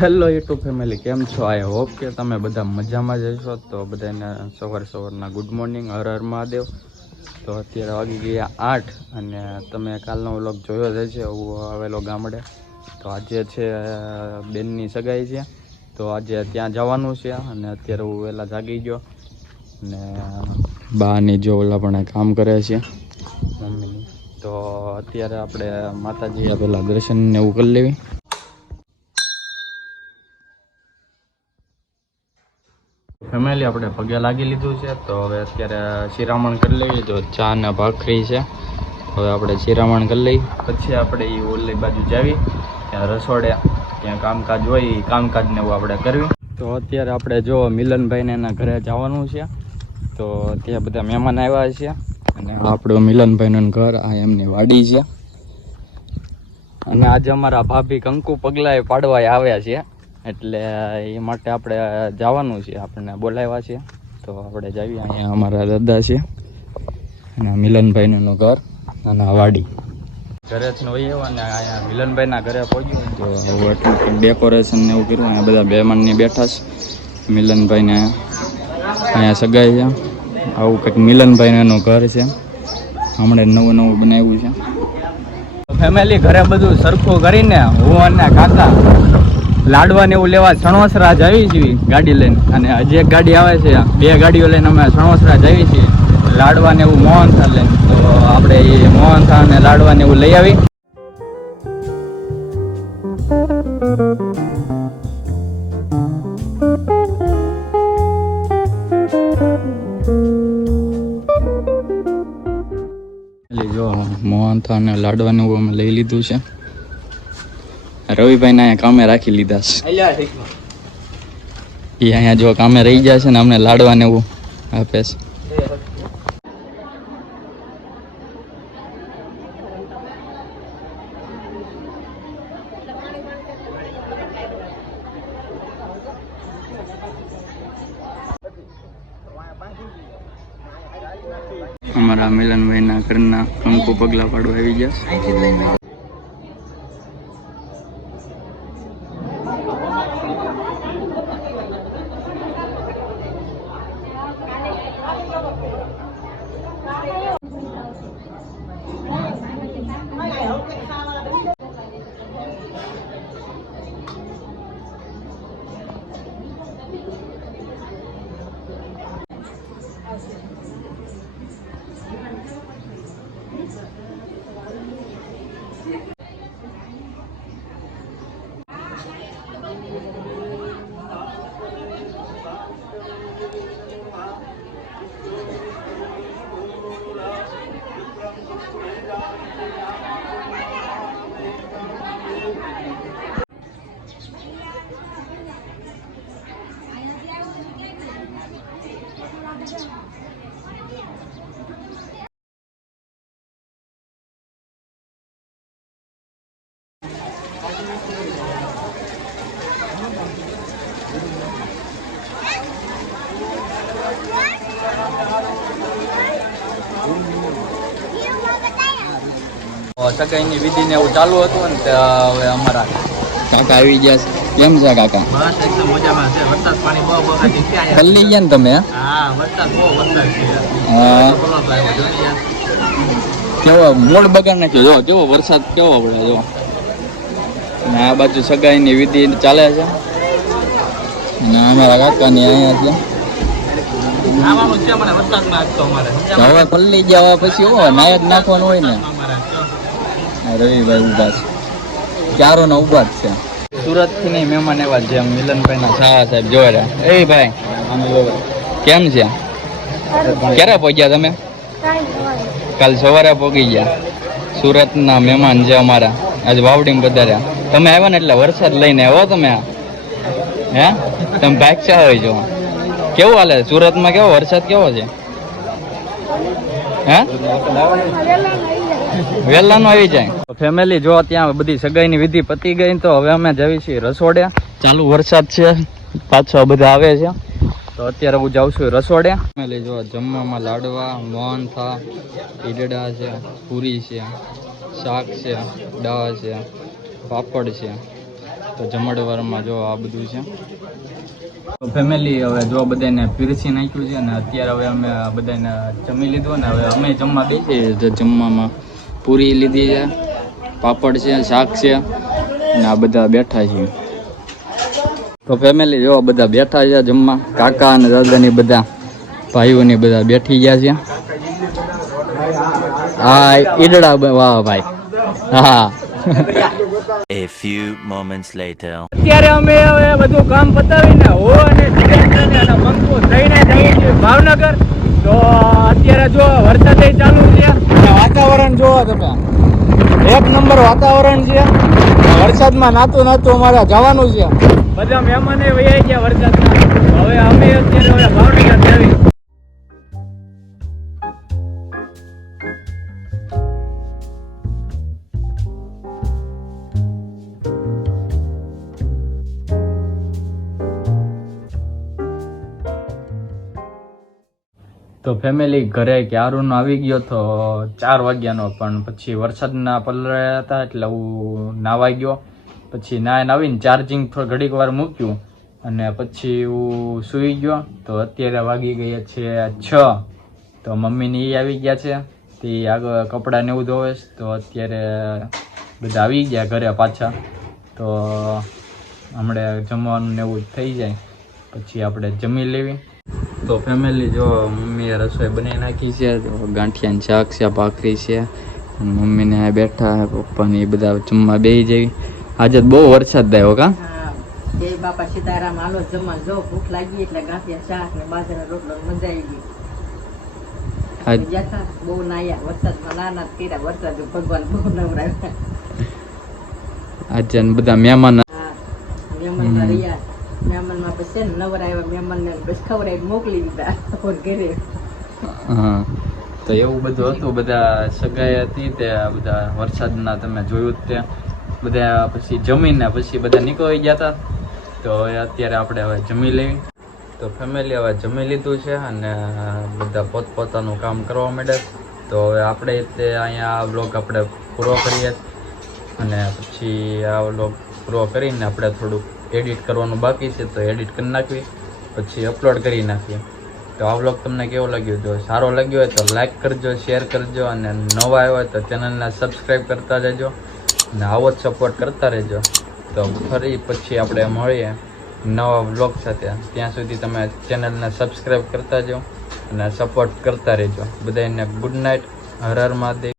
Hello YouTube family કેમ છો? I hope કે તમે બધા મજામાં જ હશો. તો બધાને સવાર સવારના ગુડ મોર્નિંગ હર હર મહાદેવ. તો અત્યારે વાગી ગયા આઠ અને તમે કાલનો વ્લોગ જોયો જ છે હું આવેલો ગામડે. તો આજે છે બેનની સગાઈ છે. તો આજે ત્યાં જવાનું છે અને અત્યારે હું વહેલા જાગી ગયો. અને બાની જો ઓલા પણ કામ કરે છે. મમ્મીની. તો અત્યારે આપણે માતાજી પેલા દર્શન ને એવું કરી લેવી. ફેમિલી આપણે પગે લાગી લીધું છે, તો હવે અત્યારે શિરામણ કરી લઈએ. જો ચા ને ભાખરી છે, હવે આપણે શિરામણ કરી લઈએ. પછી આપણે એ ઓલી બાજુ જાવી, ત્યાં રસોડે, ત્યાં કામકાજ હોય એ કામકાજને એવું આપણે કરવી તો અત્યારે આપણે જો મિલનભાઈને એના ઘરે જવાનું છે, તો ત્યાં બધા મહેમાન આવ્યા છે, અને આપણું મિલનભાઈનું ઘર આ એમની વાડી છે. અને આજે અમારા ભાભી કંકુ પગલાએ પાડવા આવ્યા છે. એટલે એ માટે આપણે જવાનું છે, આપણને બોલાવ્યા છે. તો આપણે જઈએ અહીંયા અમારા દાદા છે અને મિલનભાઈનું ઘર અને વાડી. ઘરેથી વહી આવ્યા અને અહીંયા મિલનભાઈના ઘરે પહોંચ્યું તો ડેકોરેશન ને એવું કર્યું, અહીંયા બધા મહેમાનની બેઠા છે. મિલનભાઈને અહીંયા સગાઈ છે. આવું કંઈક મિલનભાઈનું ઘર છે. હમણાં નવું નવું બનાવ્યું છે. ફેમિલી ઘરે બધું સરખું કરીને હું અને કાકા લાડવા ને એવું લેવા સણોસરા જાવી છીએ ગાડી લઈને. અને હજી એક ગાડી આવે છે બે ગાડીઓ લઈને અમે સણોસરા જાવી છીએ. લાડવા ને એવું મોહનથાળ લઈને. તો આપણે એ મોહનથાળ ને લાડવા ને એવું લઈ આવી. જો, મોહનથાળ ને લાડવા ને એવું અમે લઈ લીધું છે. રવિભાઈ ને અહીંયા કામે રાખી લીધા છે. એ અહીંયા જો કામે રહી જાય છે ને અમને લાડવા ને એવું આપે છે. અમારા મિલનભાઈના ઘરના કંકુ પગલા પાડવા આવી ગયા સગાઈની વિધિ ને એવું ચાલુ હતું ને હવે અમારા કાકા આવી ગયા છે. કેમ છે કાકા? બસ એકદમ મજામાં છે. વરસાદ પાણી બહુ બહુ આજે ક્યાં યાર? ગયા ને તમે હા? વરસાદ બહુ વરસાદ છે. હા. કેવો મોડ બગાડ નાખ્યો? જો કેવો વરસાદ કેવો પડે જો. અને આ બાજુ સગાઈની વિધિ ચાલે છે. અને અમારા કાકાની અહીંયા છે. છે? હવે પલ્લી ગયા પછી હો નાયક નાખવાનું હોય ને? રવિભાઈ ઊભા છે. ચારો ના ઊભા જ છે. સુરતથી નહીં, મહેમાન એવા જેમ મિલનભાઈ ના શાહ સાહેબ જોઈ રહ્યા એ ભાઈ, કેમ છે? ક્યારે પહોંચ્યા તમે? કાલ સવારે પહોંચી ગયા. સુરતના મહેમાન છે અમારા. આજે વાવડીમાં પધાર્યા તમે આવ્યા ને એટલે વરસાદ લઈને આવો તમે હે? તમે બાઇક ચા હોય જો. કેવું હાલે? સુરતમાં કેવો? વરસાદ કેવો છે? હે? વહેલાનો આવી જાય. ફેમિલી જો ત્યાં બધી સગાઈની વિધિ પતી ગઈ તો હવે અમે જવી છીએ રસોડે. ચાલુ વરસાદ છે. પાછો બધા આવે છે. તો અત્યારે હું જાઉં છું રસોડે. લઈ જવા જમવામાં લાડવા મોહનથા ઈડડા છે, પૂરી છે, શાક છે, દાળ છે, પાપડ છે. તો જમણવારમાં જો આ બધું છે. તો ફેમિલી હવે જો બધાને પીરસી નાખ્યું છે અને અત્યારે હવે અમે બધાને જમી લીધું ને હવે અમે જમવા બેસીએ તો જમવામાં પૂરી લીધી છે, પાપડ છે, શાક છે ને આ બધા બેઠા છીએ. તો ફેમિલી જો બધા બેઠા છે જમવા. કાકા અને દાદાની બધા ભાઈઓની બધા બેઠી ગયા છે. હા ઈડડા વાહ ભાઈ. હા. A few moments later. અત્યારે અમે હવે બધું કામ પતાવીને હો અને અને મંકુ થઈને જઈએ છીએ ભાવનગર તો અત્યારે જો વરસાદ ચાલુ છે. વાતાવરણ જોવો તમે. એક નંબર વાતાવરણ છે. વરસાદમાં નાતું નાતું અમારે જવાનું છે. બધા મહેમાને વૈયા ગયા વરસાદમાં. હવે અમે અત્યારે હવે ભાવનગર જાવી. તો ફેમિલી ઘરે ક્યારુનો આવી ગયો તો ચાર વાગ્યાનો, પણ પછી વરસાદના પલળ્યા હતા એટલે હું નાવા ગયો. પછી નાઈને આવીને ચાર્જિંગ ઘડીક વાર મૂક્યું અને પછી હું સૂઈ ગયો. તો અત્યારે વાગી ગયા છે છ. તો મમ્મીને એ આવી ગયા છે. તે આગળ કપડાને એવું ધોવે તો અત્યારે બધા આવી ગયા ઘરે પાછા. તો હમણાં જમવાનું ને એવું થઈ જાય. પછી આપણે જમી લેવી. તો ફેમિલી જો મમ્મીએ રસોઈ બનાવી નાખી છે ગાંઠિયાની શાક છે ભાખરી છે મમ્મીને આ બેઠા પપ્પાને એ બધા જમવા બે જેવી આજે બહુ વરસાદ થયો કા? જય બાપા સીતારામ હાલો જમવા જો ભૂખ લાગી એટલે ગાંઠિયા શાક ને બાજરા રોટલો મજા આવી ગઈ. આજ બધા મહેમાન મહેમાનમાં પછી નવરાવ્યા મહેમાનને બસ ખવડાવી મોકલી દીધા ઘરે. તો એવું બધું હતું. બધા સગાઈ હતી તે બધા વરસાદના તમે જોયું તે બધા પછી જમીને પછી બધા નીકળી ગયા હતા. તો અત્યારે આપણે હવે જમી લેવી. તો ફેમિલી હવે જમી લીધું છે અને બધા પોતપોતાનું કામ કરવા માંડ્યા તો હવે આપણે તે અહીંયા આ વ્લોગ આપણે પૂરો કરીએ. અને પછી આ વ્લોગ પૂરો કરીને આપણે થોડુંક એડિટ કરવાનું બાકી છે, તો એડિટ કરી નાખવી, પછી અપલોડ કરી નાખીએ. તો આ વ્લોગ તમને કેવો લાગ્યો? જો સારો લાગ્યો હોય તો લાઈક કરજો શેર કરજો અને નવા આવ્યો હોય તો ચેનલને સબસ્ક્રાઈબ કરતા રહેજો અને આવો જ સપોર્ટ કરતા રહેજો. તો ફરી પછી આપણે મળીએ નવા વ્લોગ સાથે. ત્યાં સુધી તમે ચેનલને સબસ્ક્રાઈબ કરતા જાઓ અને સપોર્ટ કરતા રહેજો. બધાને ગુડ નાઇટ હર હર મહાદેવ.